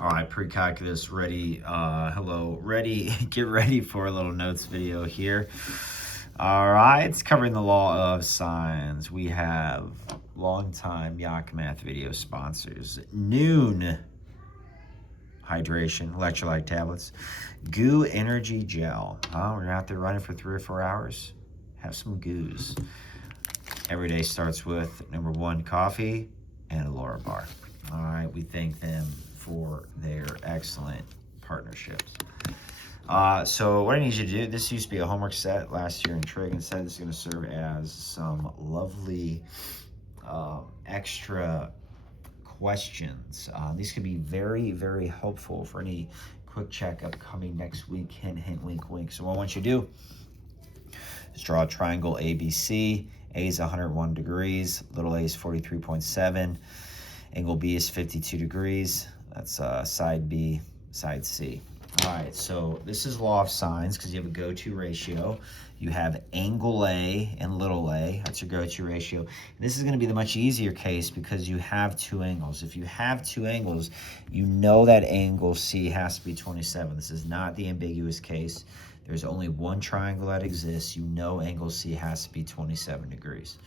All right, pre-calculus ready. Hello, ready. Get ready for a little notes video here. All right, it's covering the law of sines. We have longtime Yak Math video sponsors. Noon hydration, electrolyte tablets, Goo Energy Gel. We're out there running for 3 or 4 hours. Have some goos. Every day starts with number 1, coffee and a Laura bar. All right, we thank them for their excellent partnerships. So what I need you to do, this used to be a homework set last year in Trig. Instead, this is going to serve as some lovely extra questions. These could be very, very helpful for any quick checkup coming next week. Hint, hint, wink, wink. So what I want you to do is draw a triangle ABC. A is 101 degrees. Little a is 43.7. Angle B is 52 degrees. That's side B, side C. All right, so this is law of sines because you have a go-to ratio. You have angle A and little a. That's your go-to ratio. And this is going to be the much easier case because you have 2 angles. If you have 2 angles, you know that angle C has to be 27. This is not the ambiguous case. There's only one triangle that exists. You know angle C has to be 27 degrees.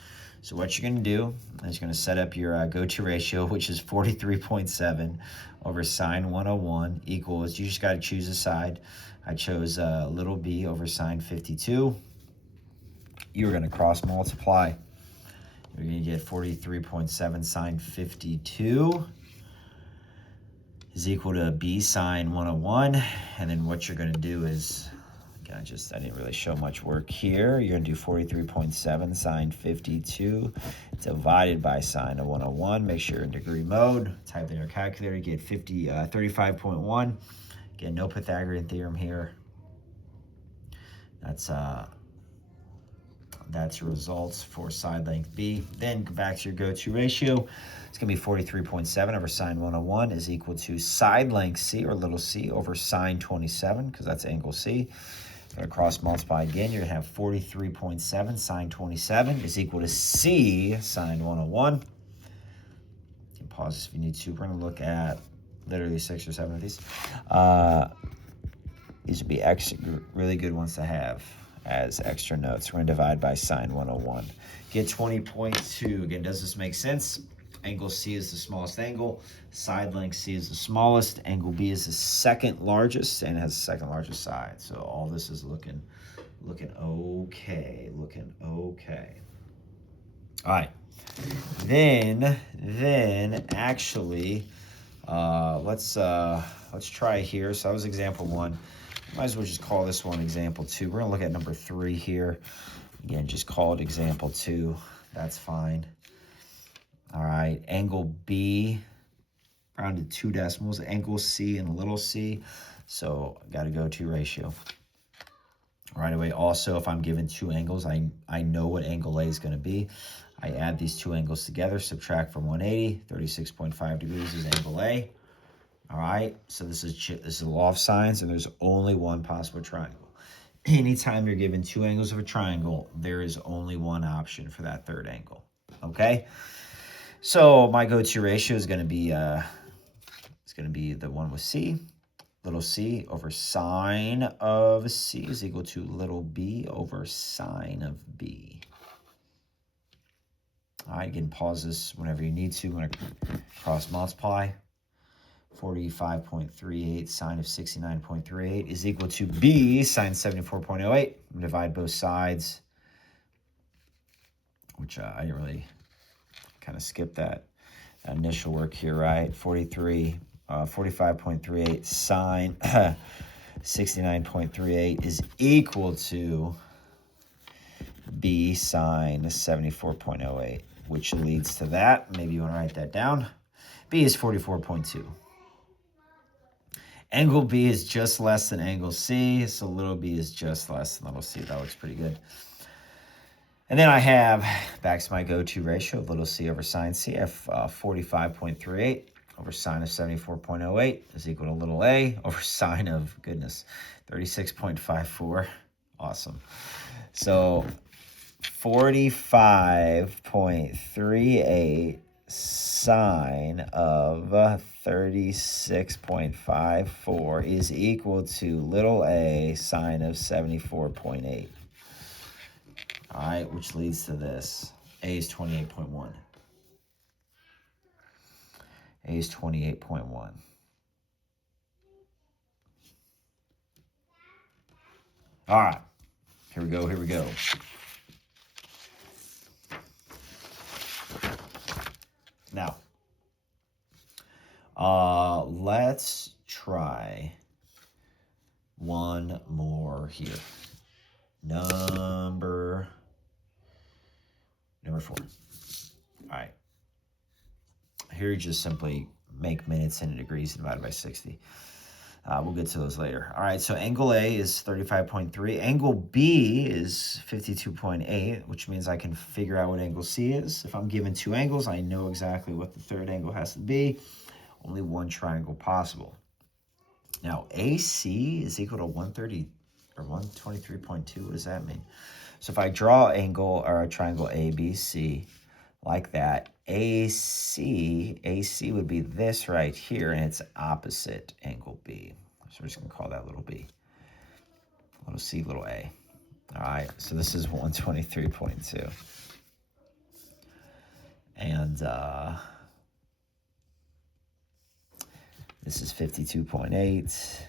So what you're going to do is you're going to set up your go-to ratio, which is 43.7 over sine 101 equals, you just got to choose a side. I chose little b over sine 52. You're going to cross multiply. You're going to get 43.7 sine 52 is equal to b sine 101. And then what you're going to do is, I didn't really show much work here. You're going to do 43.7 sine 52 divided by sine of 101. Make sure you're in degree mode. Type in your calculator. You get 35.1. Again, no Pythagorean theorem here. That's your results for side length B. Then go back to your go-to ratio. It's going to be 43.7 over sine 101 is equal to side length C, or little c, over sine 27, because that's angle C. Going to cross multiply again. You're going to have 43.7 sine 27 is equal to C sine 101. You can pause this if you need to. We're going to look at literally 6 or 7 of these. These would be really good ones to have as extra notes. We're going to divide by sine 101. Get 20.2. Again, does this make sense? Angle C is the smallest angle. Side length C is the smallest. Angle B is the second largest and has the second largest side. So all this is looking okay. Looking okay. All right. Then actually, let's try here. So that was example 1. Might as well just call this one example 2. We're gonna look at number 3 here. Again, just call it example 2. That's fine. All right, angle B, rounded 2 decimals, angle C and little c. So I got to go to ratio. Right away, also, if I'm given 2 angles, I know what angle A is going to be. I add these 2 angles together, subtract from 180, 36.5 degrees is angle A. All right, so this is the law of sines, and there's only one possible triangle. Anytime you're given 2 angles of a triangle, there is only one option for that third angle, okay? So my go-to ratio is going to be the one with C. Little c over sine of C is equal to little b over sine of B. All right, you can pause this whenever you need to. I'm going to cross multiply. 45.38 sine of 69.38 is equal to B sine 74.08. Divide both sides, which I didn't really kind of skip that initial work here, right? 45.38 sine 69.38 is equal to B sine 74.08, which leads to that. Maybe you want to write that down. B is 44.2. Angle B is just less than angle C, so little b is just less than little c. That looks pretty good. And then I have, back to my go-to ratio, little c over sine C. I have 45.38 over sine of 74.08 is equal to little a over sine of, 36.54. Awesome. So 45.38 sine of 36.54 is equal to little a sine of 74.8. All right, which leads to this. A is 28.1. A is 28.1. All right, here we go, here we go. Now, let's try one more here. Number 4. All right. Here you just simply make minutes into degrees divided by 60. We'll get to those later. All right, so angle A is 35.3. Angle B is 52.8, which means I can figure out what angle C is. If I'm given 2 angles, I know exactly what the third angle has to be. Only one triangle possible. Now, AC is equal to 130 or 123.2. What does that mean? So if I draw an angle or a triangle ABC like that, AC would be this right here, and it's opposite angle B. So we're just going to call that little b. Little c, little a. All right, so this is 123.2. And this is 52.8.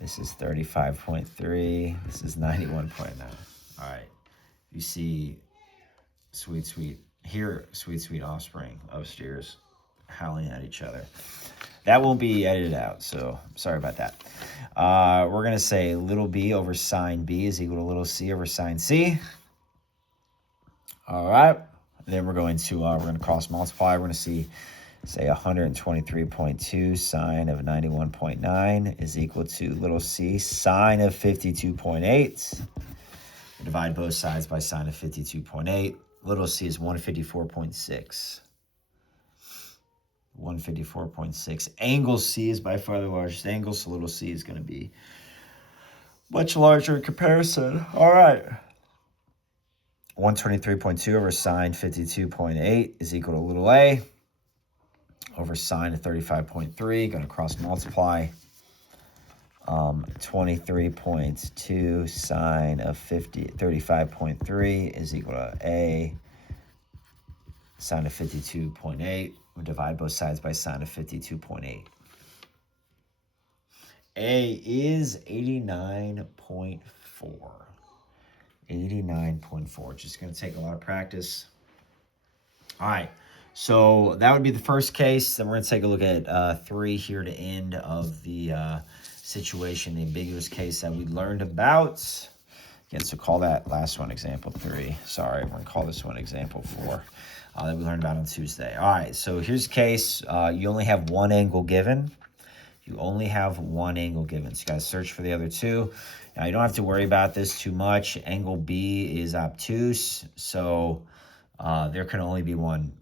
This is 35.3. This is 91.9. All right, you see sweet offspring upstairs howling at each other. That won't be edited out, so sorry about that. We're going to say little b over sine b is equal to little c over sine c. All right. Then we're going to cross multiply. We're going to say 123.2 sine of 91.9 is equal to little c sine of 52.8. Divide both sides by sine of 52.8. Little c is 154.6. 154.6. Angle C is by far the largest angle, so little c is going to be much larger in comparison. All right. 123.2 over sine 52.8 is equal to little a over sine of 35.3. Going to cross multiply. 23.2 sine of 35.3 is equal to a sine of 52.8. We divide both sides by sine of 52.8. A is 89.4. 89.4. Just going to take a lot of practice. All right. So that would be the first case. Then we're going to take a look at 3 here to end of the situation, the ambiguous case that we learned about. Again, so call that last one example 3. Sorry, we're going to call this one example 4. That we learned about on Tuesday. All right, so here's a case. You only have one angle given. You only have one angle given. So you got to search for the other 2. Now, you don't have to worry about this too much. Angle B is obtuse, so there can only be one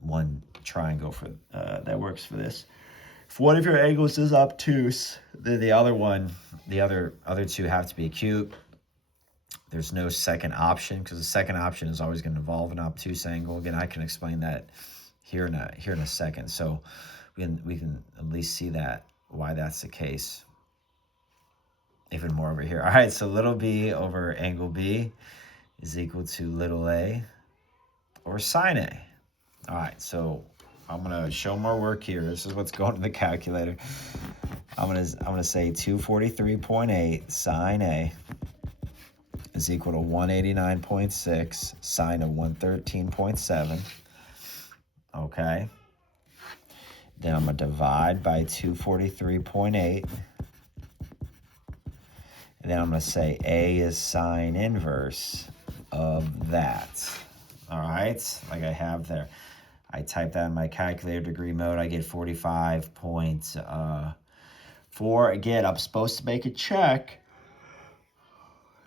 triangle for that works for this. If one of your angles is obtuse, then the other 2 have to be acute. There's no second option because the second option is always going to involve an obtuse angle. Again, I can explain that here in a second. So we can at least see that why that's the case. Even more over here. All right, so little b over angle B is equal to little a over sine A. All right, so I'm gonna show more work here. This is what's going to the calculator. I'm gonna say 243.8 sine A is equal to 189.6 sine of 113.7. Okay. Then I'm going to divide by 243.8. And then I'm going to say A is sine inverse of that. All right, like I have there. I type that in my calculator degree mode. I get 45.4. Again, I'm supposed to make a check.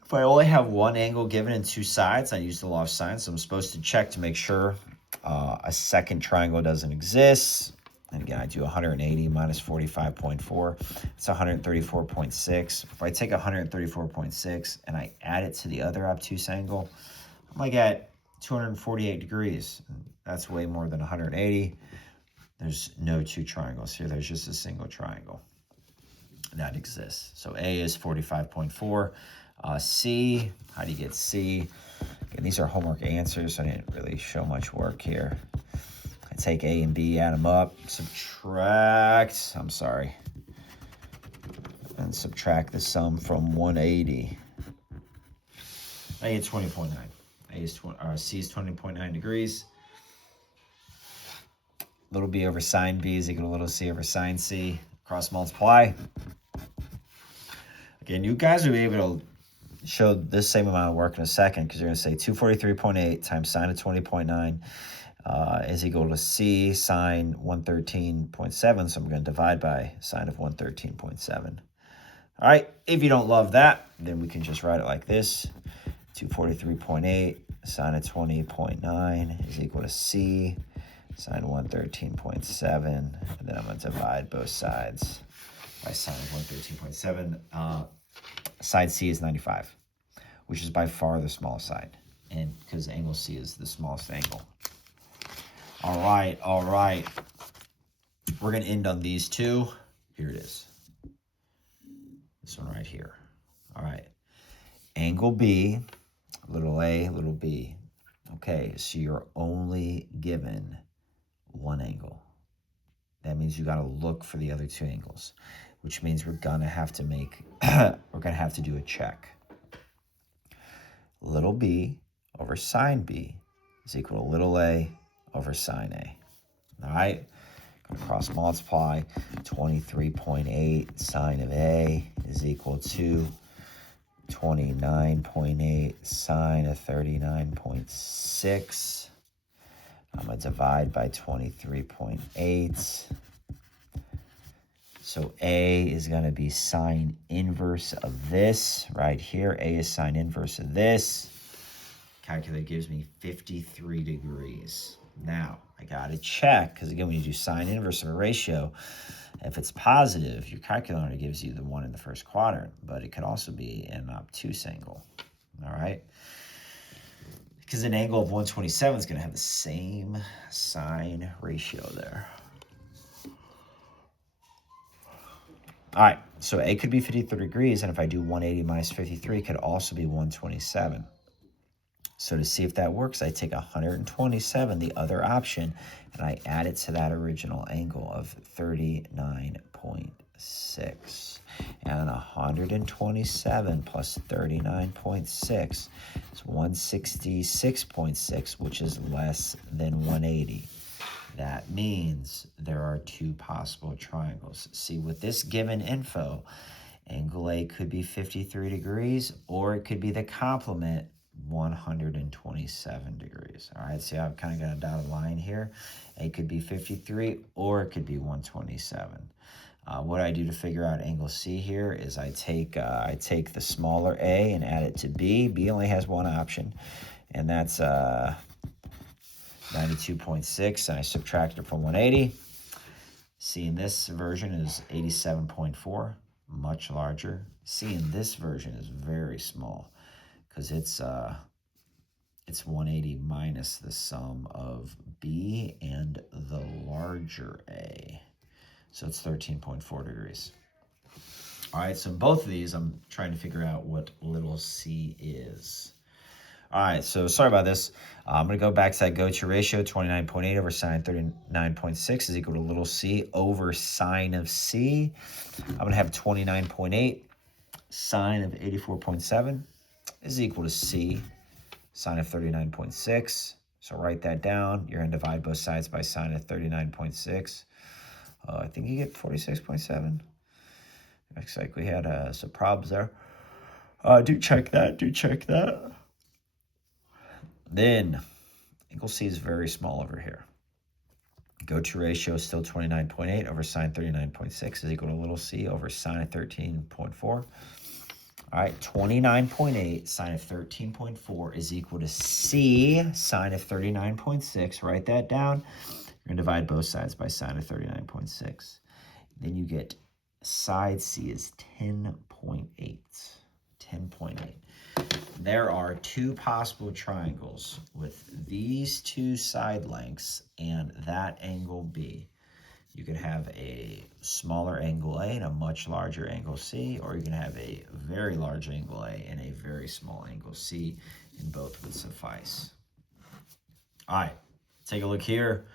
If I only have one angle given and 2 sides, I use the law of sine, so I'm supposed to check to make sure a second triangle doesn't exist. And again, I do 180 minus 45.4. It's 134.6. If I take 134.6 and I add it to the other obtuse angle, I'm going to get 248 degrees. That's way more than 180. There's no two triangles here. There's just a single triangle that exists. So A is 45.4. C, how do you get C? Again, these are homework answers, so I didn't really show much work here. I take A and B, add them up, subtract, and subtract the sum from 180. I get 20.9. C is 20.9 degrees. Little b over sine b is equal to little c over sine c. Cross multiply. Again, you guys will be able to show this same amount of work in a second because you're going to say 243.8 times sine of 20.9 is equal to c sine 113.7. So I'm going to divide by sine of 113.7. All right, if you don't love that, then we can just write it like this. 243.8 sine of 20.9 is equal to c sine 113.7, and then I'm going to divide both sides by sine of 113.7. Side C is 95, which is by far the smallest side, and because angle C is the smallest angle. All right. We're going to end on these two. Here it is. This one right here. All right. Angle B, little a, little b. Okay, so you're only given one angle. That means you got to look for the other two angles, which means we're going to have to do a check. Little b over sine b is equal to little a over sine a. All right, going to cross multiply. 23.8 sine of a is equal to 29.8 sine of 39.6. I'm going to divide by 23.8. So A is going to be sine inverse of this right here. A is sine inverse of this. Calculator gives me 53 degrees. Now, I got to check, because again, when you do sine inverse of a ratio, if it's positive, your calculator gives you the one in the first quadrant, but it could also be an obtuse angle. All right? Because an angle of 127 is going to have the same sine ratio there. All right, so A could be 53 degrees, and if I do 180 minus 53, it could also be 127. So to see if that works, I take 127, the other option, and I add it to that original angle of 39.6. And 127 plus 39.6 is 166.6, which is less than 180. That means there are two possible triangles. See, with this given info, angle A could be 53 degrees, or it could be the complement, 127 degrees. All right, see how I've kind of got a dotted line here? A could be 53, or it could be 127. What I do to figure out angle C here is I take the smaller A and add it to B. B only has one option, and that's 92.6, and I subtract it from 180. C in this version is 87.4, much larger. C in this version is very small, because it's 180 minus the sum of B and the larger A. So it's 13.4 degrees. All right, so in both of these, I'm trying to figure out what little c is. All right, so sorry about this. I'm going to go back to that go-to ratio. 29.8 over sine 39.6 is equal to little c over sine of c. I'm going to have 29.8 sine of 84.7 is equal to c sine of 39.6. So write that down. You're going to divide both sides by sine of 39.6. I think you get 46.7. Looks like we had some problems there. Do check that. Then, angle C is very small over here. Go-to ratio is still 29.8 over sine 39.6 is equal to little c over sine of 13.4. All right, 29.8 sine of 13.4 is equal to c sine of 39.6. Write that down. You're going to divide both sides by sine of 39.6. Then you get side C is 10.8. 10.8. There are two possible triangles with these two side lengths and that angle B. You could have a smaller angle A and a much larger angle C, or you can have a very large angle A and a very small angle C, and both would suffice. All right, take a look here.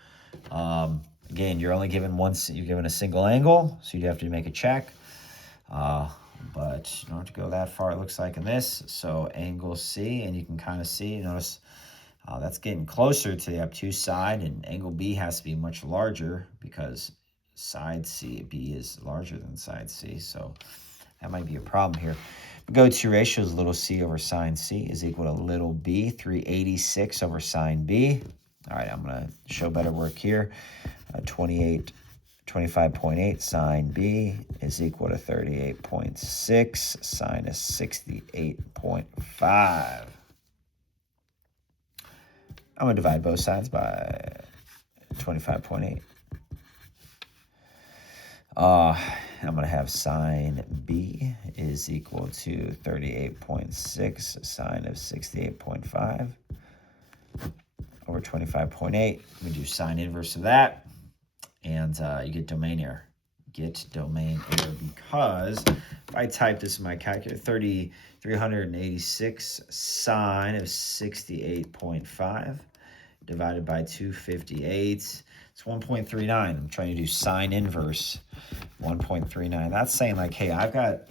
Again, you're only given you're given a single angle, so you'd have to make a check. But you don't have to go that far, it looks like in this. So angle C, and you can kind of see, notice that's getting closer to the obtuse side, and angle B has to be much larger because side B is larger than side C. So that might be a problem here. The go-to ratio is little c over sine C is equal to little b, 386 over sine B. All right, I'm going to show better work here. 25.8 sine B is equal to 38.6 sinus 68.5. I'm going to divide both sides by 25.8. I'm going to have sine B is equal to 38.6 sine of 68.5 over 25.8. We do sine inverse of that, and you get domain error. Get domain error because if I type this in my calculator, 386 sine of 68.5 divided by 258. It's 1.39. I'm trying to do sine inverse 1.39. That's saying like, hey, I've got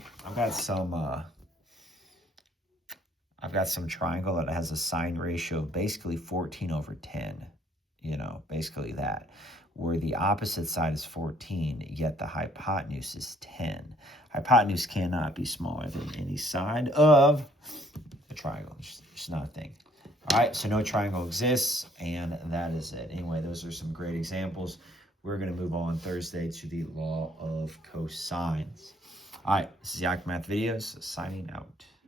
some triangle that has a sine ratio of basically 14 over 10. You know, basically that. Where the opposite side is 14, yet the hypotenuse is 10. Hypotenuse cannot be smaller than any side of the triangle. It's just not a thing. All right, so no triangle exists, and that is it. Anyway, those are some great examples. We're going to move on Thursday to the law of cosines. All right, this is Yak Math Videos, signing out.